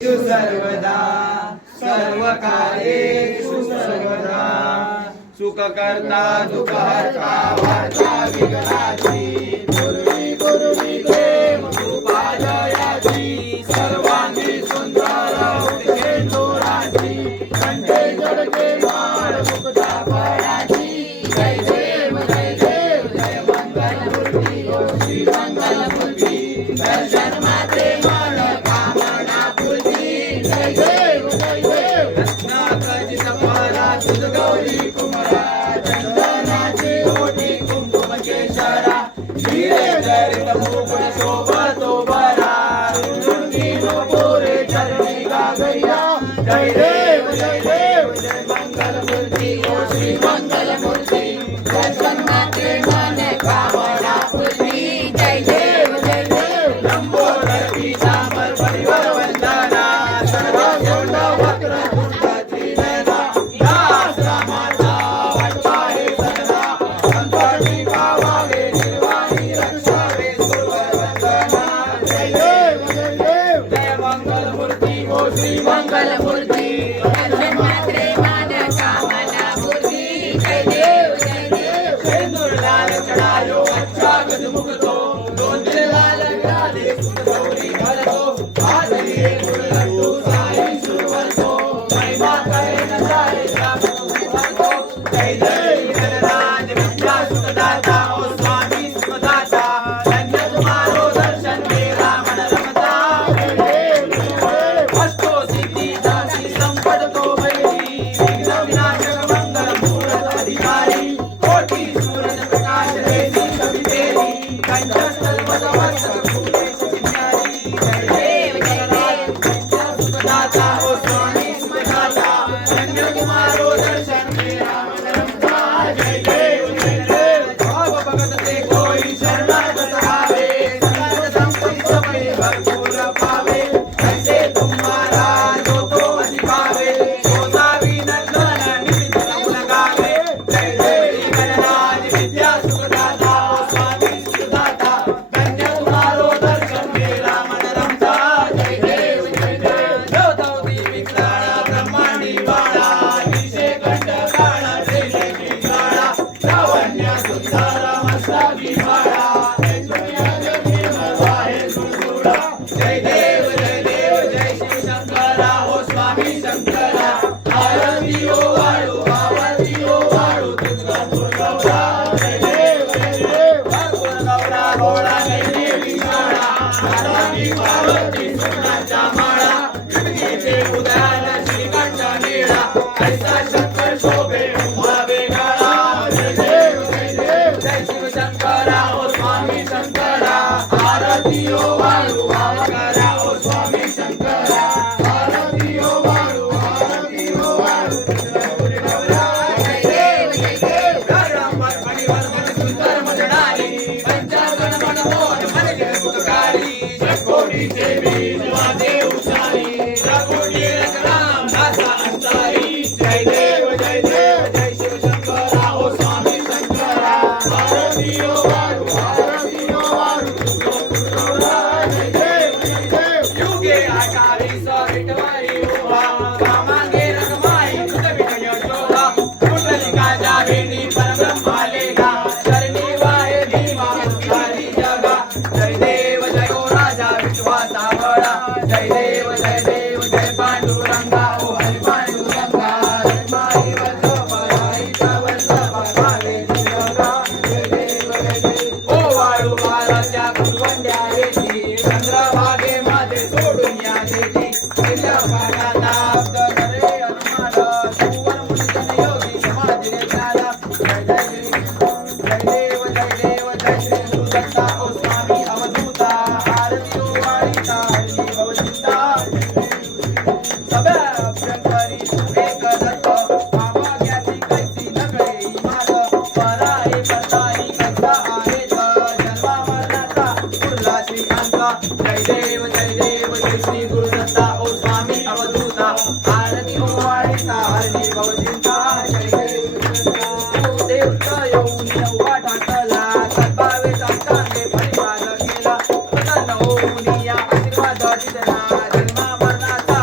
सर्वदा सर्वकार्येषु सर्वदा सुखकर्ता दुःखहर्ता वार्ता विघ्नाची पूर्वी देव कृपालयाची सर्वांगी सुंदर उदकेंदुराची कंठे जडके माळ मुक्ता फळाची जय देव जय देव जय मंगलमूर्ती ओ श्री मंगलमूर्ती दर्शन मात्रे मन कामना पूर्ती जय देव रत्नाकरचित माला तुझ गौरी कुमारा चंदनाची ओटी कुंकुम केशरा हिरे जडित मुकुट शोभतो बरा रुंदी नोपुरे चरणी गागैया जय देव जय मंगलमूर्ती ओ श्री मंगलमूर्ती दर्शन मात्रे मन कामना पूर्ती जय देव लंबोदर पीतांबर परिवार वंदना सर्व सोंड वक्र तुंड त्रिनयना दास रामाचा वाटपाहे सदना संकटी पावावे निर्वाणी रक्षावे सुरवर वंदना जय देव जय मंगलमूर्ती ओ श्री मंगलमूर्ती दर्शन मात्रे मन कामना पूर्ती जय देव सिंदूर लाल चढ़ायो अच्छा गजमुख तो दोन दिल लाल राधे सुख गौरी भरतो आदरिये गुण लड्डू साई सुरवर को महिमा करे न जाए राम भरतो जय गणराज विद्या सुखदाता ओ स्वामी सुखदाता धन्य तुम्हारो दर्शन मेरा मन रमता अष्टो सिद्धि दासी संपद तो भैरी विघ्न विनाशक मंगल मूर्त अधिकारी कोटि सूरज प्रकाश देसी कवि तेरी कंठस्थल पदमस्तक फूले सचिन्यारी जय देव विद्या सुखदाता ओ स्वामी सुखदाता धन्य तुम्हारो दर्शन मेरा मन रमता जय देव भाव भगत ते कोई शरणागत आवे सकल संपत्ति सबे भरपूर पावे ऐसे तुम्हारा जो तो अति पावे गोसावी नंदन निमित गुण गावे जय देव गणराज विद्या सुखदाता ओ स्वामी सुखदाता धन्य तुम्हारो दर्शन मेरा मन रमता जय देव देवतावती विकलाळा ब्रह्मांडी बाळा निशे कंठ काळा ट्रेने काळा लावण्य सुंदर मस्तकी बाळा जय देव जय शिव शंकरा ओ स्वामी शंकरा आरती ओ वाळू आरती ओ वाळू तुझा गौरा जय देव गौरा गोळा नैने विशाळा आरती पार्वती सोनाच्या माळा युगीचे उदान श्रीकंठ नीळा ऐसा शंकर शोभे उभावे काळा जय देव जय शिव शंकरा ओ स्वामी शंकरा आरती ओ वाळू करा ओ स्वामी शंकरा आरती ओ वाळू जय देव रामवर फणीवर मन सुंदर मजणारी पंचागण मन मोहन मन जय सुखकारी जगकोटीचे बीज वादे उचारी जगकोटी राम दासा अंतारी जय देव जय शिव शंकरा ओ स्वामी शंकरा आरती ओ वाळू जय देव युगे आकारी सविटवारी उभा कामांगे रखमाई तुझ विनय शोभा कुंडलिका जावेनी परब्रह्मालेगा चरणी वाहे भीमा हरी जगा जय देव जय ओ राजा विश्वासा बळा जय देव जय पांडुरंगा ओ हरि पांडुरंगा जय माई वल्लभ पराई वल्लभ भावे जगा जय देव ओ वाळू महाराजा कुंवंड्या रेती चंद्रभागे मध्ये सोडून या देती तिच्या पाण्यात आप्त करे हनुमान सुवन मुनिजन योगी समाधी रे झाला जय देव जय श्री गुरुदत्ता ओ स्वामी अवधूता आरती ओ वाळीता हरी भवचिंता सगळ्या अभ्यंकरी एक दत्त भावाग्याची कैसी नकळे इमाद पराई पताई कैसा आहे जन्मा मरणाचा उरला श्रीकांत जय देव जय श्री गुरुदत्ता ओ स्वामी अवधूता आरती ओ वाळीता हरी भवचिंता जय देवता येऊन उभा ठाकला सद्भावे संतांने परिपाल केला प्रसन्न होऊन या आशीर्वाद दिला जन्मा मरणाचा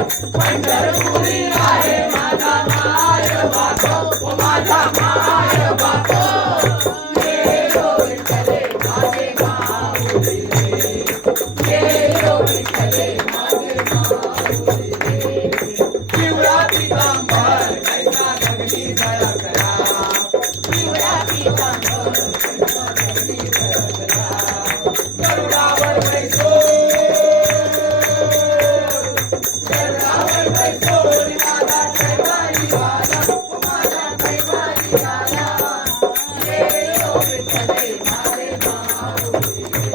पंढरपुरी आहे माझा माय बाप, ओ माझा माय बाप. गेलो विठ्ठले माझे माऊली रे, गेलो विठ्ठले माझे माऊली रे. पिवळा पितांबर कैसा जगली झळकला, पिवळा पितांबर कैसा जगली झळकला. गरुडावर बैसो, गरुडावर बैसो माझा कैवारी वाला, ओ माझा कैवारी वाला. गेलो विठ्ठले माझे माऊली रे,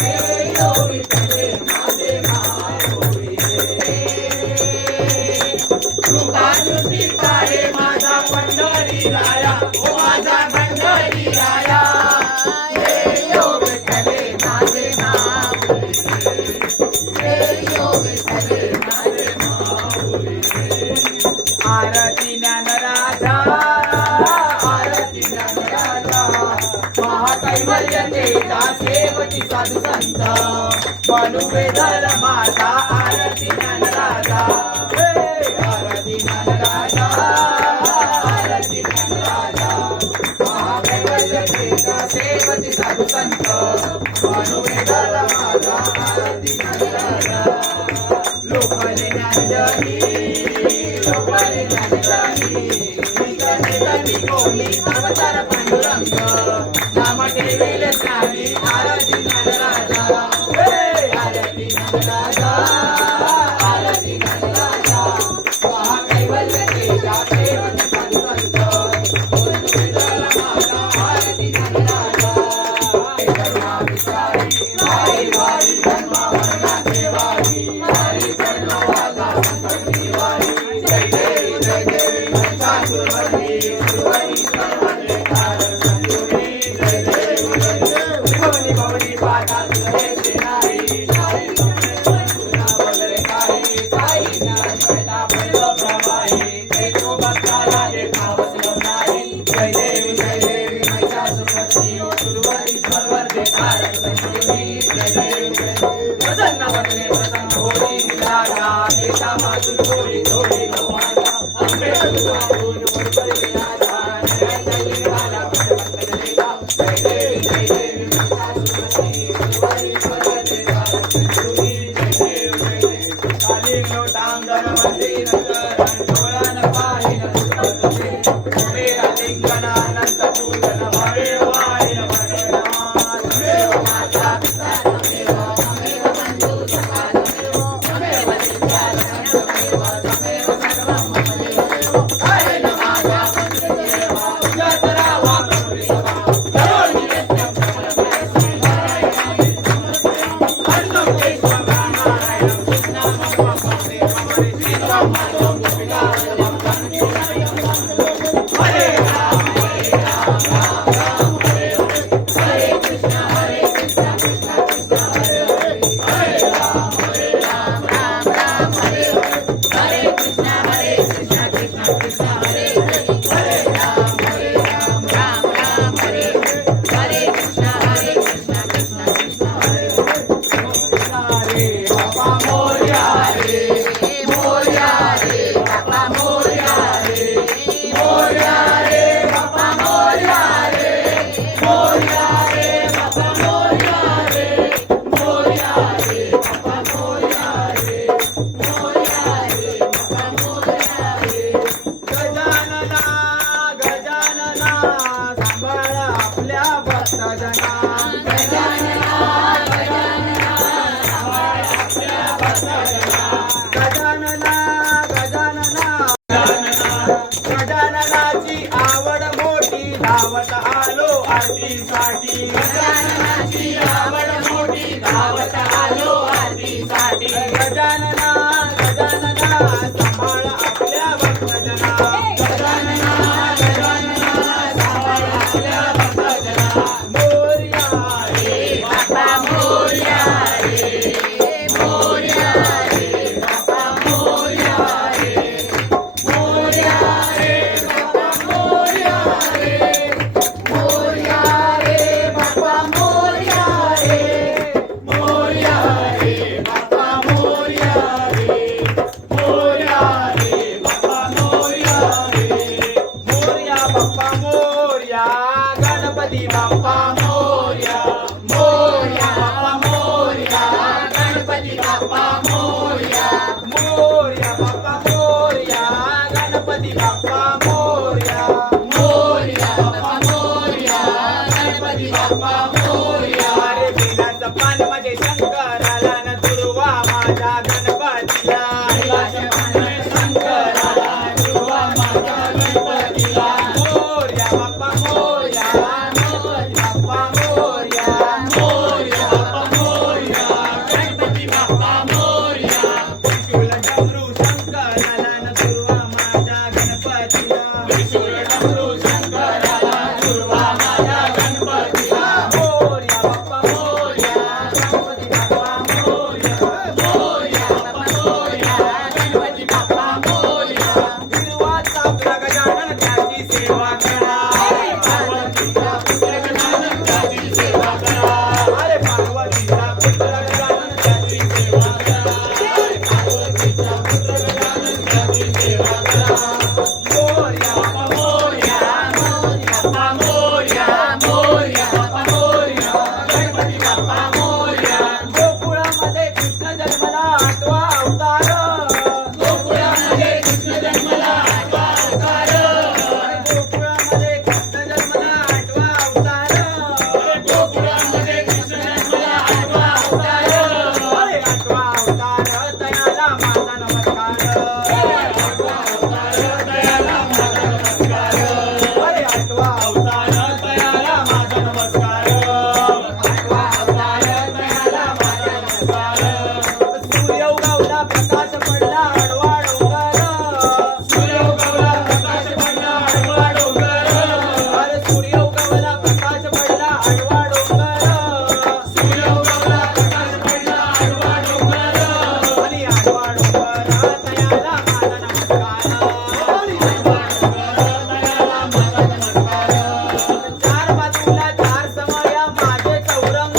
गेलो विठ्ठले माझे माऊली रे. कृपादृष्टी पाहे माझा पंढरी राया, ओ माझा पंढरी राया. गेलो विठ्ठले माझे माऊली रे, गेलो विठ्ठले माझे माऊली रे. आरती ज्ञानराजा, आरती ज्ञानराजा. महाकैवल्य तेजा सेवती साधू संत, बनूवे धर्माचा. आरती ज्ञानराजा, आरती ज्ञानराजा, आरती ज्ञानराजा. महाकैवल्य तेजा सेवती साधू संत, बनूवे धर्माचा. आरती ज्ञानराजा. लोकले ज्ञानजनी, लोकले ज्ञानजनी. निकटनी कोणी अवतार पांडुरंग, नाम ठेविले ज्ञानी. आरती ज्ञानराजा, आरती ज्ञानराजा, आरती ज्ञानराजा. महाकैवल्य तेजा सेवती साधू संत, बनूवे धर्माचा. आरती ज्ञानराजा. धर्मा विचारी वारी वारी, धर्मा वर्णाचे वारी वारी. कर्णवाला संकटी वारी. जय देवी जय देवी चातुर्वर्णी, सुरवरी सर्वले कार संजुनी. जय देवी जय देवी भवनी भवनी पाठा तुझे श्रीनारी. साई तुझा बोले काही, साई ज्ञान प्रताप प्रवाही. ते तो भक्ताला हे भावस नाही. जय देवी जय देवी महिषासुरवती, सुरवरी सर्वले कार संजुनी. जय देवी जय देवी प्रसन्न वदने प्रसन्न होती निराशा. देता मातुर थोडी थोडी लोमाशा. अंबे तुझा गुण वरपरी विलासा. नयनाच्या लिंगाला पटपट लेखा. जय देवी जय देवी महिषासुरवती, सुरवरी सर्वले कार संजुनी. जय देवी जय देवी काली लोटांगण मंदिर करण, डोळ्यान पाहिन तुझे. मेरा लिंगन अनंत पूजन भवे वाईल भगवान. तमेव माता पिता तमेव, तमेव बंधू सखा तमेव, तमेव विद्या तमेव, तमेव सर्वं मम देव. हरे न माझा पंचदेवा, तुझ्यात राहावा प्रभुरी सभा. करोमि नित्यं समर्पयामि, नारायणामि समर्पयामि. हरिं केशवं रामायणं कृष्णं मम वन्दे मम श्रीराम माधवं गोपिकावल्लभं कान्तिपुरं वन्दे. हरे राम राम राम हरे हरे, हरे कृष्ण कृष्ण कृष्ण हरे हरे. हरे राम राम राम हरे हरे, हरे कृष्ण कृष्ण कृष्ण हरे हरे. हरे राम राम राम हरे हरे, हरे कृष्ण कृष्ण कृष्ण हरे हरे. मोरया रे बाबा मोरया रे, मोरया रे बाबा मोरया रे. मोरया रे बाबा मोरया रे, मोरया रे बाबा मोरया रे, मोरया रे बाबा मोरया रे. गजानना गजानना, सांभाळ आपल्या भक्तजना. गजानना गजानना, सांभाळ आपल्या भक्तजना. गजानना गजानना, गजाननाची आवड मोठी, धावत आलो आरतीसाठी. गजाननाची आवड मोठी, धावत आलो आरतीसाठी. गजानना गजानना, सांभाळ आपल्या भक्तजना. गजानना गजानना, सांभाळ आपल्या भक्तजना. मोरया रे बाबा मोरया रे, मोरया रे बाबा मोरया रे. मोरया रे बाबा मोरया रे, मोरया रे बाबा मोरया रे. मोरया रे बाबा मोरया माझ्या गणपतीला मोरया बाप्पा मोरया बाप्पा मोरया त्रिशूल डमरू शंकराला न दुर्वा माझ्या गणपतीला मोरया बाप्पा मोरया गणपती बाप्पा मोरया हिरवा चाफला गजानन त्याची सेवा करा अरे पार्वतीचा पुत्र गजानन त्याची सेवा करा मोरया बाप्पा मोरया बाप्पा मोरया गणपती बाप्पा मोरया गोकुळामध्ये कृष्ण जन्मला 8वा अवतार गोकुळामध्ये कृष्ण जन्मला 8वा अवतार गोकुळामध्ये कृष्ण जन्मला 8वा अवतार गोकुळामध्ये कृष्ण जन्मला 8वा अवतार अरे 8वा अवतार तयाला माझा नमस्कार अरे 8वा अवतार तयाला माझा नमस्कार सूर्य उगवला प्रकाश पडला आडवा डोंगर सूर्य उगवला प्रकाश पडला आडवा डोंगर अरे सूर्य उगवला प्रकाश पडला आडवा डोंगर सूर्य उगवला प्रकाश पडला आडवा डोंगर आणि आडवा डोंगर तयाला माझा नमस्कार चार बाजूला चार समया मागे चौरंग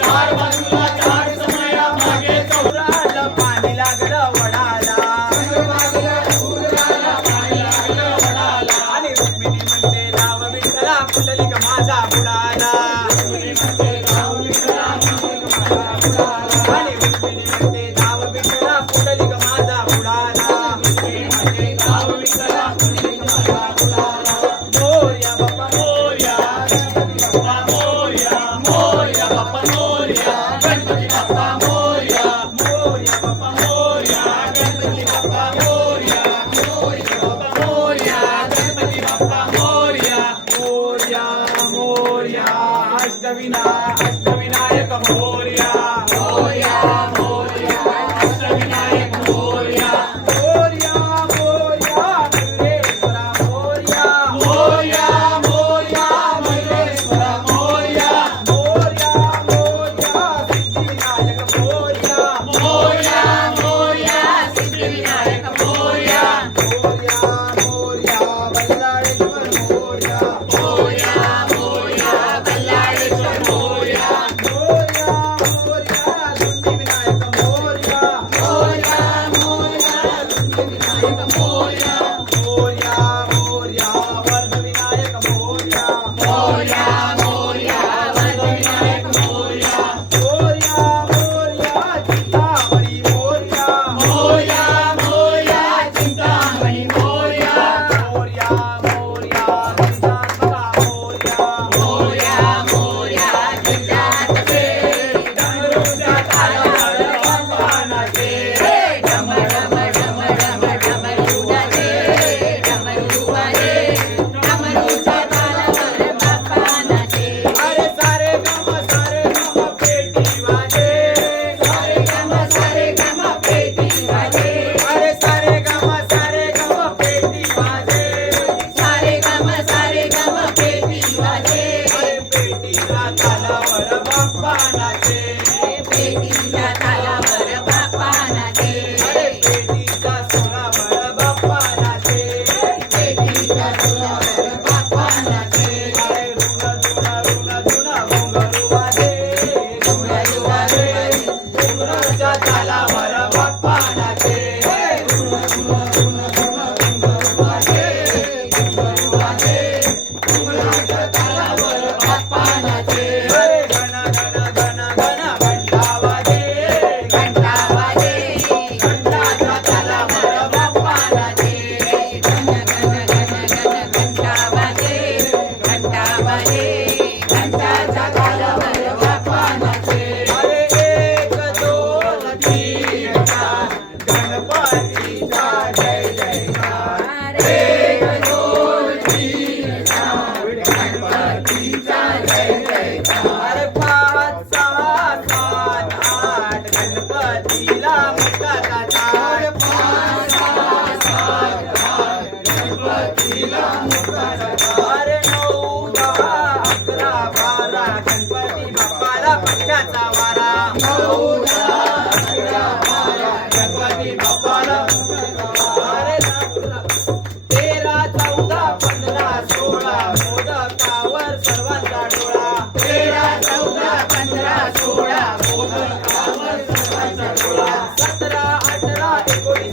चार बाजूला चार समया मागे चौरंग पाणी लाग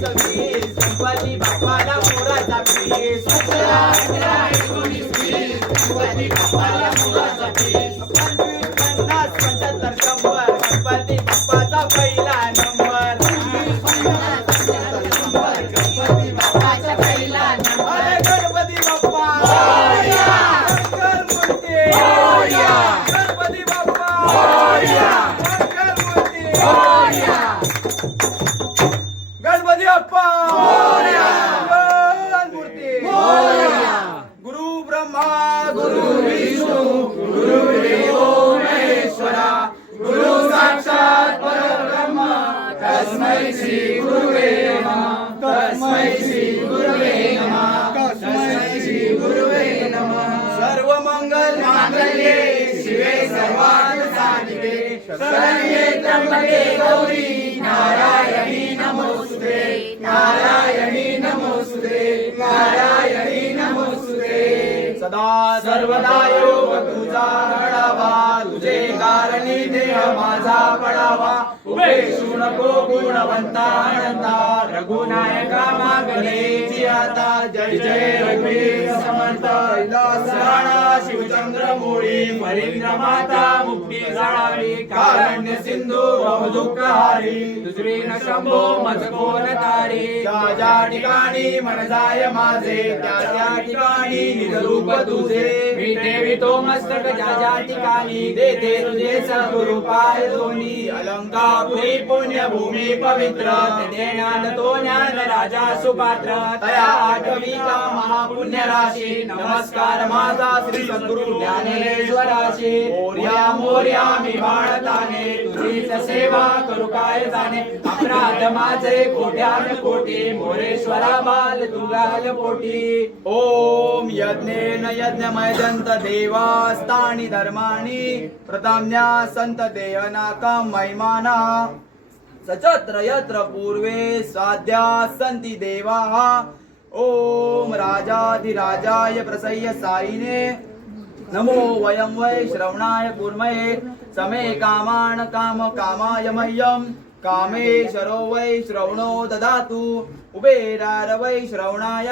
1920 गणपती बाप्पाला मोराचा पीस 25, 50, 75, 100 गणपती बाप्पाचा पहिला नंबर अरे गणपती बाप्पा मंगल मूर्ती गणपती बाप्पा मंगल मूर्ती गणपती बाप्पा मंगल मूर्ती गुरु ब्रह्मा गुरु विष्णू गुरुदेवो महेश्वरा गुरु साक्षात परब्रह्म तस्मै श्री गुरुवे नमः तस्मै श्री गुरुवे नमः तस्मै श्री गुरुवे नमः सर्व मंगल मांगल्ये शिवे सर्वार्थ साधिके शरण्ये त्र्यंबके गौरी नारायणी नमोस्तुते नारायणी नमोस्तुते नारायणी नमोस्तुते सदा सर्वदा योग तुझा घडावा तुझे कारणी देह माझा पडावा उभेशू नको गुणवंता अनंता रघुनायका मागणे आता जय जय रघुवीर समर्थ राणा शिवचंद्र मोळी परींद्र माता मुक्ती जाणावी कारण्य सिंधू दुःखहारी दुसरी न शंभो मजकोन तारी ज्या ज्या ठिकाणी मन जाय माझे त्या त्या ठिकाणी निज रूप तुझे मी ठेवितो मस्तक ज्या ज्या ठिकाणी देते तुझे सद्गुरु पाय दोन्ही अलंकापुरी पुण्यभूमी पवित्र ते ज्ञान तो ज्ञान राजा सुपात्र तया आठवी का महापुण्य राशी नमस्कार माझा श्री सद्गुरु ज्ञानेश्वराशी मोर्या मोर्या मी बाळताने तुझीच सेवा करू काय जाणे अपराध माझे कोट्यान कोटी मोरेश्वरा बाल तुगाल पोटी ओम यज्ञेन यज्ञमय दंत देवास्तानि धर्माणि प्रथम्या संत देयनाकं महिमाना सचत्र यत्र पूर्वे स्वाद्या सन्ति देवाः ओम राजाधिराजाय प्रसह्य साईने नमो वयं वै श्रवणाय कुर्महे समे कामान् काम कामाय मह्यं कामेश्वरो वै श्रवणो ददातु उबेरार वै श्रवणाय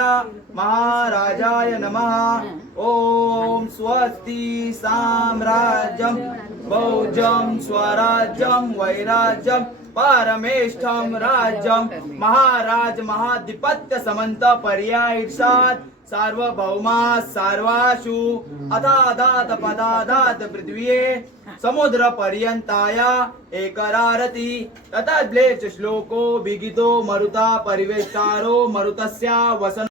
महाराजाय नमः ओम स्वस्ति साम्राज्यं भोजं स्वराज्यं वैराज्यं परमेष्ठं राज्यं महाराज महाधिपत्य समंत पर्यायिषात् सार्वभौमा सार्वाशु अथादात पदादात पृथ्वीये समुद्र पर्यंताया एकरारती ततद्लेच श्लोको विगितो मरुता परिवेष्टारो मरुतस्या वसन